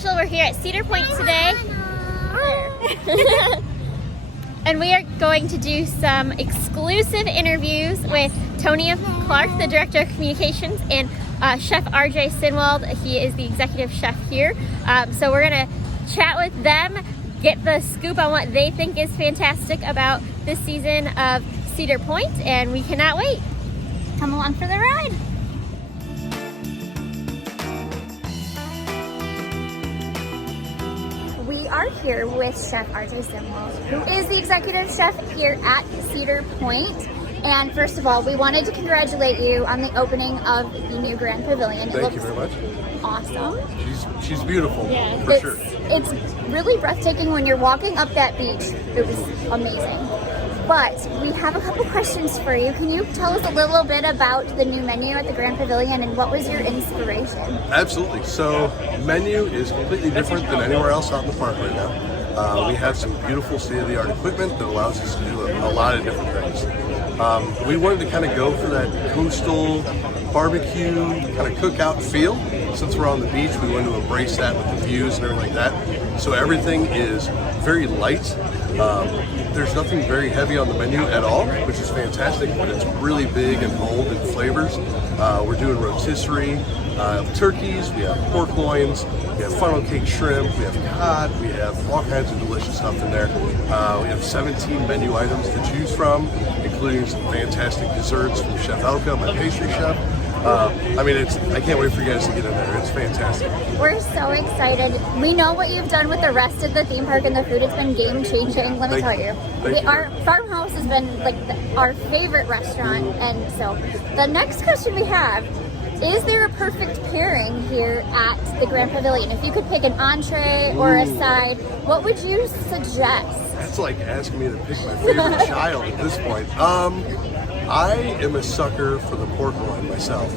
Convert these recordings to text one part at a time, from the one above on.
Rachel. We're here at Cedar Point today. And we are going to do some exclusive interviews with Tony Clark, the Director of Communications, and Chef RJ Sinwald. He is the executive chef here. So we're going to chat with them, get the scoop on what they think is fantastic about this season of Cedar Point, and we cannot wait. Come along for the ride. We are here with Chef RJ Sinwald, who is the executive chef here at Cedar Point. And first of all, we wanted to congratulate you on the opening of the new Grand Pavilion. Thank you very much. Awesome. She's beautiful, yeah. for sure. It's really breathtaking when you're walking up that beach. It was amazing. But we have a couple questions for you. Can you tell us a little bit about the new menu at the Grand Pavilion and what was your inspiration? Absolutely. So, menu is completely different than anywhere else out in the park right now. We have some beautiful state-of-the-art equipment that allows us to do a lot of different things. We wanted to kind of go for that coastal barbecue kind of cookout feel. Since we're on the beach, we wanted to embrace that with the views and everything like that. So everything is very light. There's nothing very heavy on the menu at all, which is fantastic, but it's really big and bold in flavors. We're doing rotisserie turkeys, we have pork loins, we have funnel cake shrimp, we have cod, we have all kinds of delicious stuff in there. We have 17 menu items to choose from, including some fantastic desserts from Chef Elka, my pastry chef. I can't wait for you guys to get in there. It's fantastic. We're so excited. We know what you've done with the rest of the theme park and the food. It's been game changing. Let me tell you. Our farmhouse has been like our favorite restaurant. And so the next question we have, is there a perfect pairing here at the Grand Pavilion? If you could pick an entree or a side, what would you suggest? That's like asking me to pick my favorite child at this point. I am a sucker for the pork loin myself.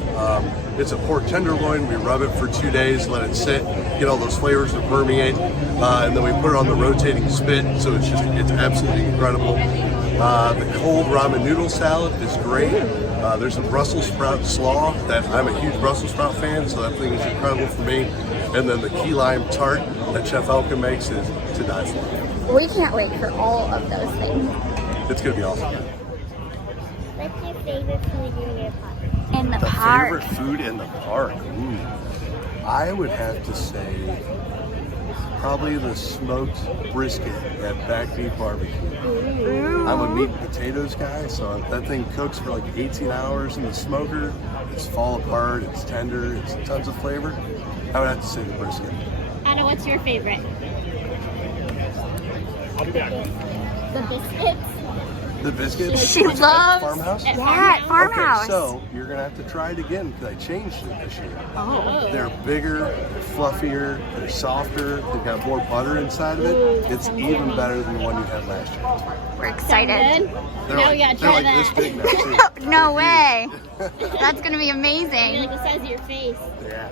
It's a pork tenderloin. We rub it for 2 days, let it sit, get all those flavors to permeate, and then we put it on the rotating spit. So it's absolutely incredible. The cold ramen noodle salad is great. There's a Brussels sprout slaw that I'm a huge Brussels sprout fan, so that thing is incredible for me. And then the key lime tart that Chef Elka makes is to die for. We can't wait for all of those things. It's gonna be awesome. What's your favorite food in your park? In the park. Favorite food in the park? I would have to say probably the smoked brisket at Back Beef Barbecue. Ooh. I'm a meat and potatoes guy, so that thing cooks for like 18 hours in the smoker. It's fall apart, it's tender, it's tons of flavor. I would have to say the brisket. Anna, what's your favorite? I'll be back. The biscuits. The biscuits? She loves Farmhouse? Yeah, Farmhouse. Okay, so you're gonna have to try it again because I changed it this year. Oh. They're bigger, they're fluffier, they're softer, they've got more butter inside of it. It's even better than the one you had last year. We're excited. They're we gotta try this that. big now too. No way. That's gonna be amazing. Like the size of your face. Yeah.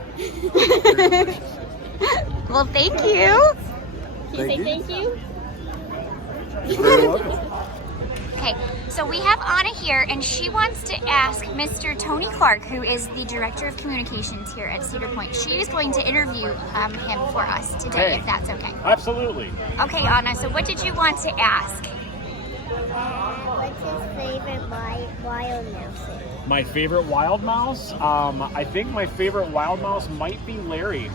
Well, thank you. Can you say thank you? You're very welcome. Okay, so we have Anna here, and she wants to ask Mr. Tony Clark, who is the Director of Communications here at Cedar Point. She is going to interview him for us today, if that's okay. Absolutely. Okay, Anna, so what did you want to ask? What's his favorite wild mouse? My favorite wild mouse? I think my favorite wild mouse might be Larry.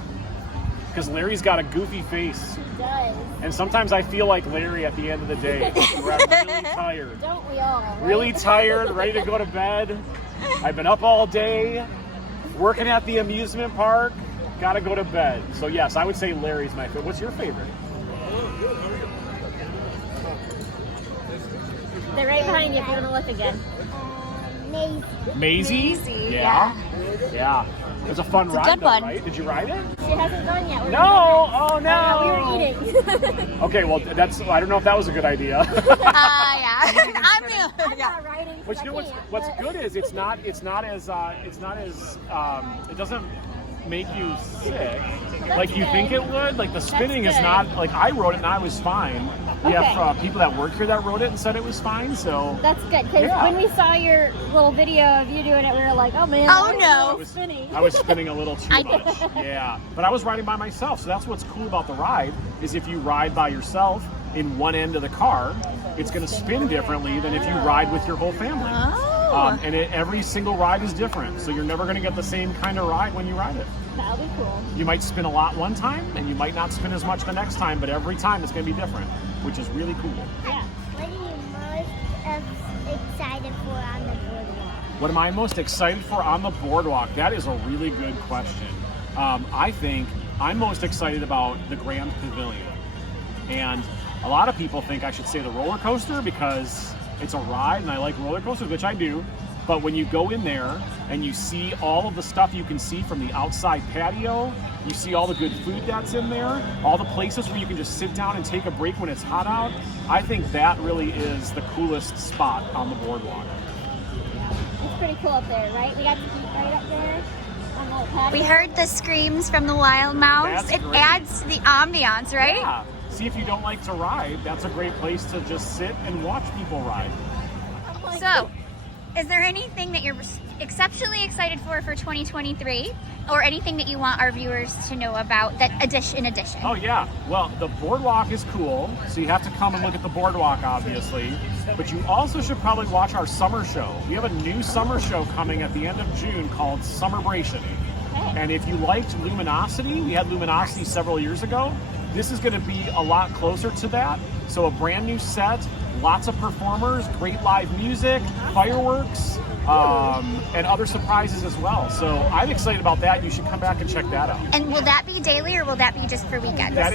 Because Larry's got a goofy face. He does. And sometimes I feel like Larry at the end of the day. Where I'm really tired. Don't we all? Right? Really tired, ready to go to bed. I've been up all day, working at the amusement park. Gotta go to bed. So yes, I would say Larry's my favorite. What's your favorite? They're right behind you if you want to look again. Maisie? Maisie, Yeah. It was a fun ride, good one. right? Did you ride it? She hasn't gone yet. No! Oh no! We were eating. Okay, well I don't know if that was a good idea. Yeah. I'm I'm not riding. But you know what's good is it doesn't make you sick like you think it would. Like the spinning is not like I rode it and I was fine. We have people that work here that rode it and said it was fine. So That's good, because when we saw your little video of you doing it, we were like, oh man, no. I was spinning a little too much. Yeah, but I was riding by myself, so that's what's cool about the ride is if you ride by yourself in one end of the car, it's going to spin differently than if you ride with your whole family. And every single ride is different, so you're never going to get the same kind of ride when you ride it. That'll be cool. You might spin a lot one time, and you might not spin as much the next time, but every time it's going to be different, which is really cool. Yeah. What are you most excited for on the boardwalk? What am I most excited for on the boardwalk? That is a really good question. I think I'm most excited about the Grand Pavilion. And a lot of people think I should say the roller coaster because it's a ride and I like roller coasters, which I do. But when you go in there and you see all of the stuff you can see from the outside patio, you see all the good food that's in there, all the places where you can just sit down and take a break when it's hot out, I think that really is the coolest spot on the boardwalk. It's pretty cool up there, right? We got to eat right up there on the little patio. We heard the screams from the wild mouse. That's It great. adds to the ambiance, right? Yeah. See, if you don't like to ride, that's a great place to just sit and watch people ride. So, is there anything that you're exceptionally excited for 2023? Or anything that you want our viewers to know about that in addition? Oh yeah, well the boardwalk is cool, so you have to come and look at the boardwalk obviously, but you also should probably watch our summer show. We have a new summer show coming at the end of June called Summerbration. And if you liked Luminosity, we had Luminosity several years ago, this is going to be a lot closer to that. So a brand new set, lots of performers, great live music, fireworks, and other surprises as well. So I'm excited about that. You should come back and check that out. And will that be daily or will that be just for weekends? That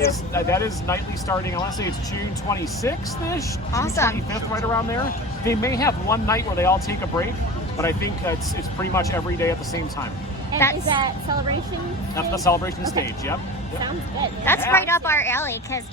is nightly starting, I want to say it's June 26th-ish, Awesome. June 25th, right around there. They may have one night where they all take a break, but I think it's pretty much every day at the same time. And is that celebration? That's the celebration stage, yep. Sounds good. That's right up our alley because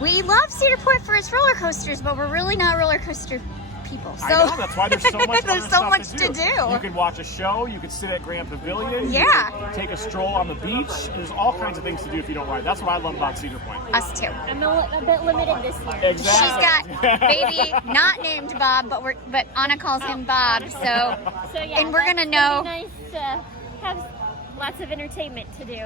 we love Cedar Point for its roller coasters, but we're really not roller coaster people. So I know, that's why there's so much there's other so stuff much to to do. do. You can watch a show, you can sit at Grand Pavilion, Yeah. you can take a stroll on the beach. There's all kinds of things to do if you don't ride. That's what I love about Cedar Point. Us too. I'm a bit limited this year. Exactly. She's got baby not named Bob, but Anna calls him Bob. So Yeah, and we're that's gonna know. Be nice to have lots of entertainment to do.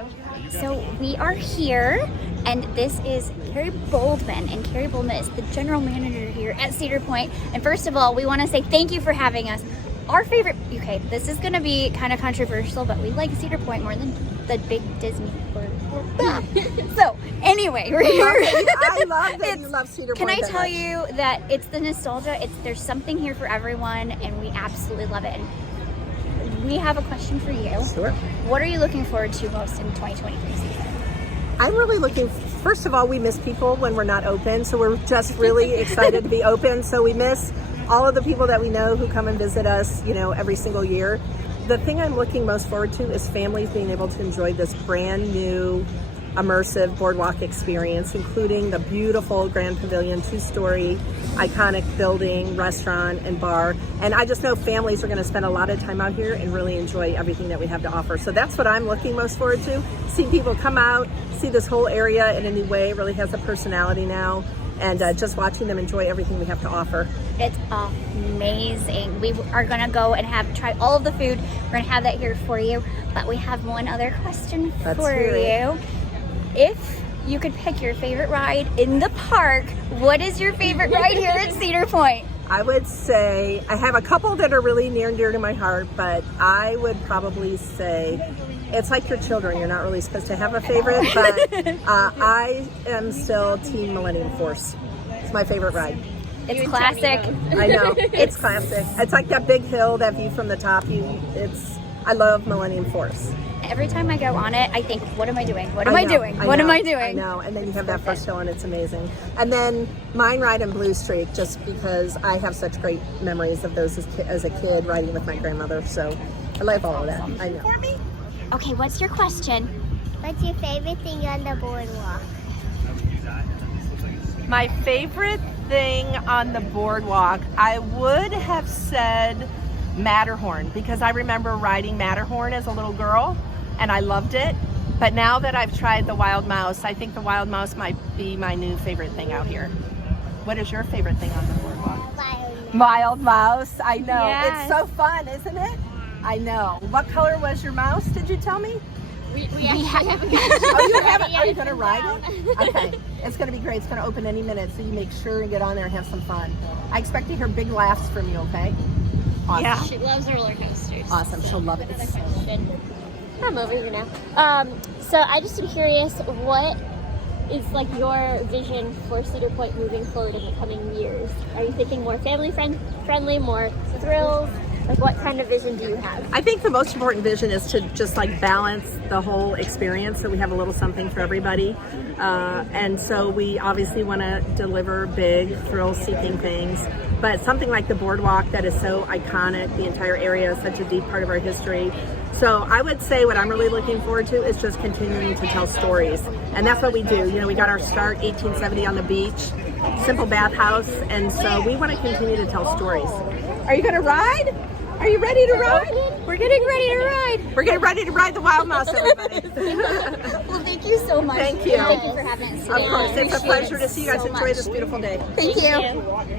So we are here, and this is Carrie Boldman, and Carrie Boldman is the general manager here at Cedar Point. And first of all, we want to say thank you for having us. Our favorite, okay, this is going to be kind of controversial, but we like Cedar Point more than the big Disney park. So anyway, we're here. I love that you love Cedar Can Point. I that tell much. you that it's the nostalgia? There's something here for everyone, and we absolutely love it. And we have a question for you. Sure. What are you looking forward to most in 2023 season? I'm really looking, first of all, we miss people when we're not open, so we're just really excited to be open. So we miss all of the people that we know who come and visit us, every single year. The thing I'm looking most forward to is families being able to enjoy this brand new immersive boardwalk experience, including the beautiful Grand Pavilion, 2-story iconic building, restaurant, and bar. And I just know families are going to spend a lot of time out here and really enjoy everything that we have to offer. So that's what I'm looking most forward to. See people come out, see this whole area in a new way. It really has a personality now. And just watching them enjoy everything we have to offer. It's amazing. We are gonna go and try all of the food. We're gonna have that here for you. But we have one other question for you. If you could pick your favorite ride in the park, what is your favorite ride here at Cedar Point? I would say, I have a couple that are really near and dear to my heart, but I would probably say, it's like your children, you're not really supposed to have a favorite, but I am still Team Millennium Force. It's my favorite ride. It's classic. I know, it's classic. It's like that big hill, that view from the top. I love Millennium Force. Every time I go on it, I think, what am I doing? What am I doing? What am I doing? I know, and then you have that first hill and it's amazing. And then mine ride in Blue Streak, just because I have such great memories of those as a kid riding with my grandmother. So I like all of that, I know. Okay, what's your question? What's your favorite thing on the boardwalk? My favorite thing on the boardwalk, I would have said Matterhorn, because I remember riding Matterhorn as a little girl and I loved it. But now that I've tried the Wild Mouse, I think the Wild Mouse might be my new favorite thing out here. What is your favorite thing on the boardwalk? Wild. Wild mouse. I know. Yes. It's so fun, isn't it? I know. What color was your mouse? Did you tell me? We actually haven't. Oh, you haven't? Are you going to ride it? Okay. It's going to be great. It's going to open any minute, so you make sure and get on there and have some fun. I expect to hear big laughs from you, okay? Awesome. Yeah. She loves roller coasters. Awesome. She'll love it. Another question. I'm over here now. So I just am curious, what is like your vision for Cedar Point moving forward in the coming years? Are you thinking more family friendly, more thrills? Like, what kind of vision do you have? I think the most important vision is to just like balance the whole experience, so we have a little something for everybody. And so we obviously want to deliver big, thrill-seeking things, but something like the boardwalk that is so iconic, the entire area is such a deep part of our history. So I would say what I'm really looking forward to is just continuing to tell stories. And that's what we do. You know, we got our start 1870 on the beach, simple bathhouse, and so we want to continue to tell stories. Are you going to ride? Are you ready to ride? We're getting ready to ride. We're getting ready to ride the Wild Mouse, everybody. Well, thank you so much. Thank you. Thank you for having us Of today. course, it's a pleasure to see you guys so enjoy much. this beautiful day. Thank you.